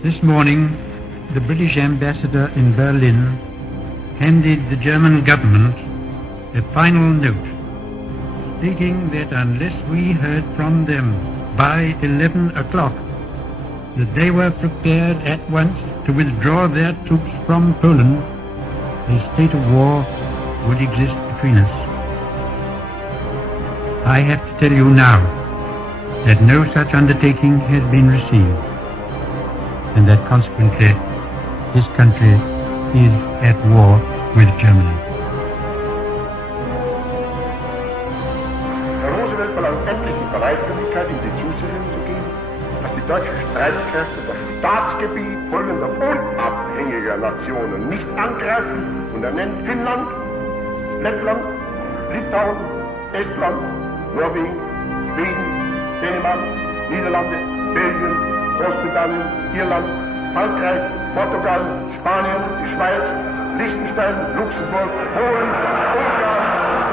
This morning, the British ambassador in Berlin handed the German government a final note stating that unless we heard from them by 11 o'clock, that they were prepared at once to withdraw their troops from Poland, a state of war would exist between us. I have to tell you now that no such undertaking has been received, and that consequently this country is at war with Germany. Herr Roosevelt verlangt endlich die Bereitwilligkeit, in die Zusicherung zu geben, dass die deutschen Streitkräfte das Staatsgebiet vollender unabhängiger Nationen nicht angreifen, und er nennt Finnland, Lettland, Litauen, Estland, Norwegen, Schweden, Dänemark, Niederlande, Belgien, Großbritannien, Irland, Frankreich, Portugal, Spanien, die Schweiz, Liechtenstein, Luxemburg, Polen, Ungarn,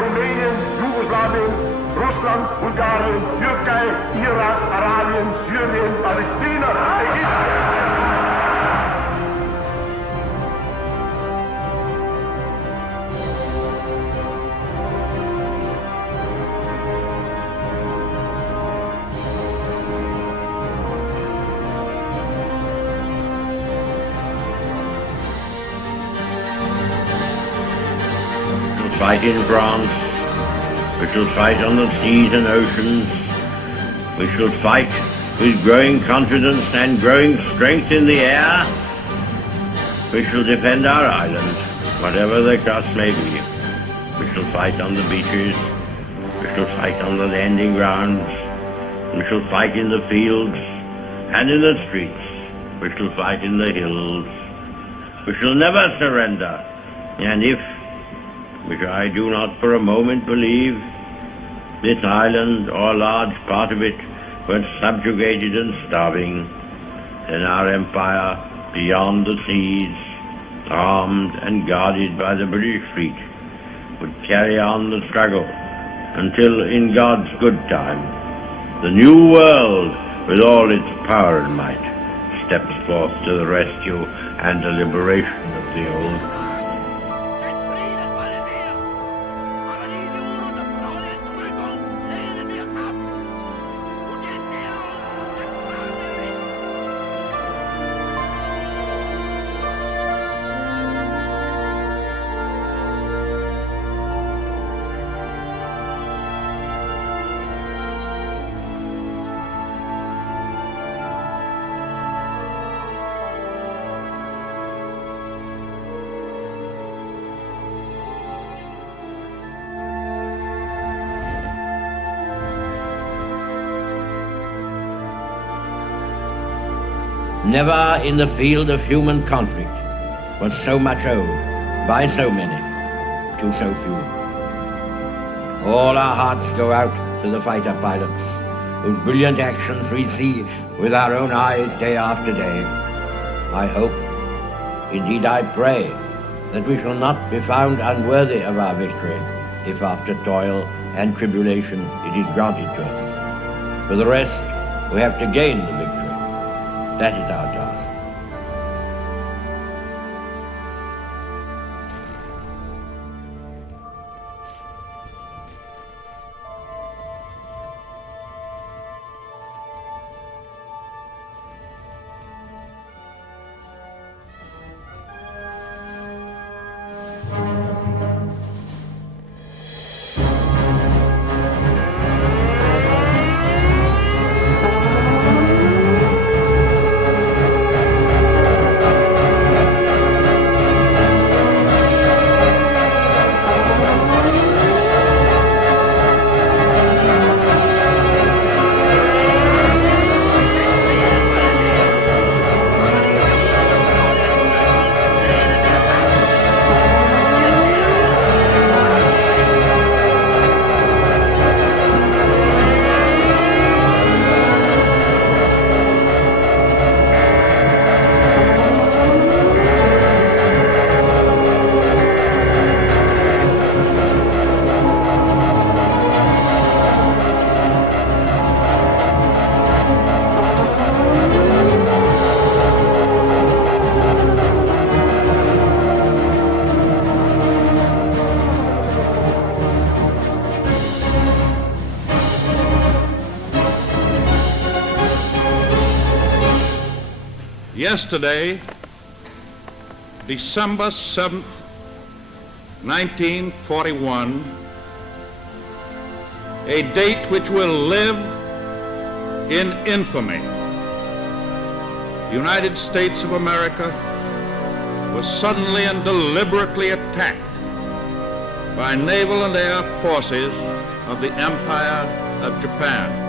Rumänien, Jugoslawien, Russland, Bulgarien, Türkei, Irak, Arabien, Syrien, Palästina, Ägypten. Fight in France, we shall fight on the seas and oceans, we shall fight with growing confidence and growing strength in the air, we shall defend our island, whatever the cost may be. We shall fight on the beaches, we shall fight on the landing grounds, we shall fight in the fields and in the streets, we shall fight in the hills, we shall never surrender, and if, which I do not for a moment believe, this island or a large part of it were subjugated and starving, then our empire beyond the seas, armed and guarded by the British fleet, would carry on the struggle until, in God's good time, the new world, with all its power and might, steps forth to the rescue and the liberation of the old. Never in the field of human conflict was so much owed by so many to so few. All our hearts go out to the fighter pilots, whose brilliant actions we see with our own eyes day after day. I hope, indeed I pray, that we shall not be found unworthy of our victory, if after toil and tribulation it is granted to us. For the rest, we have to gain the victory. That is our task. Yesterday, December 7th, 1941, a date which will live in infamy. The United States of America was suddenly and deliberately attacked by naval and air forces of the Empire of Japan.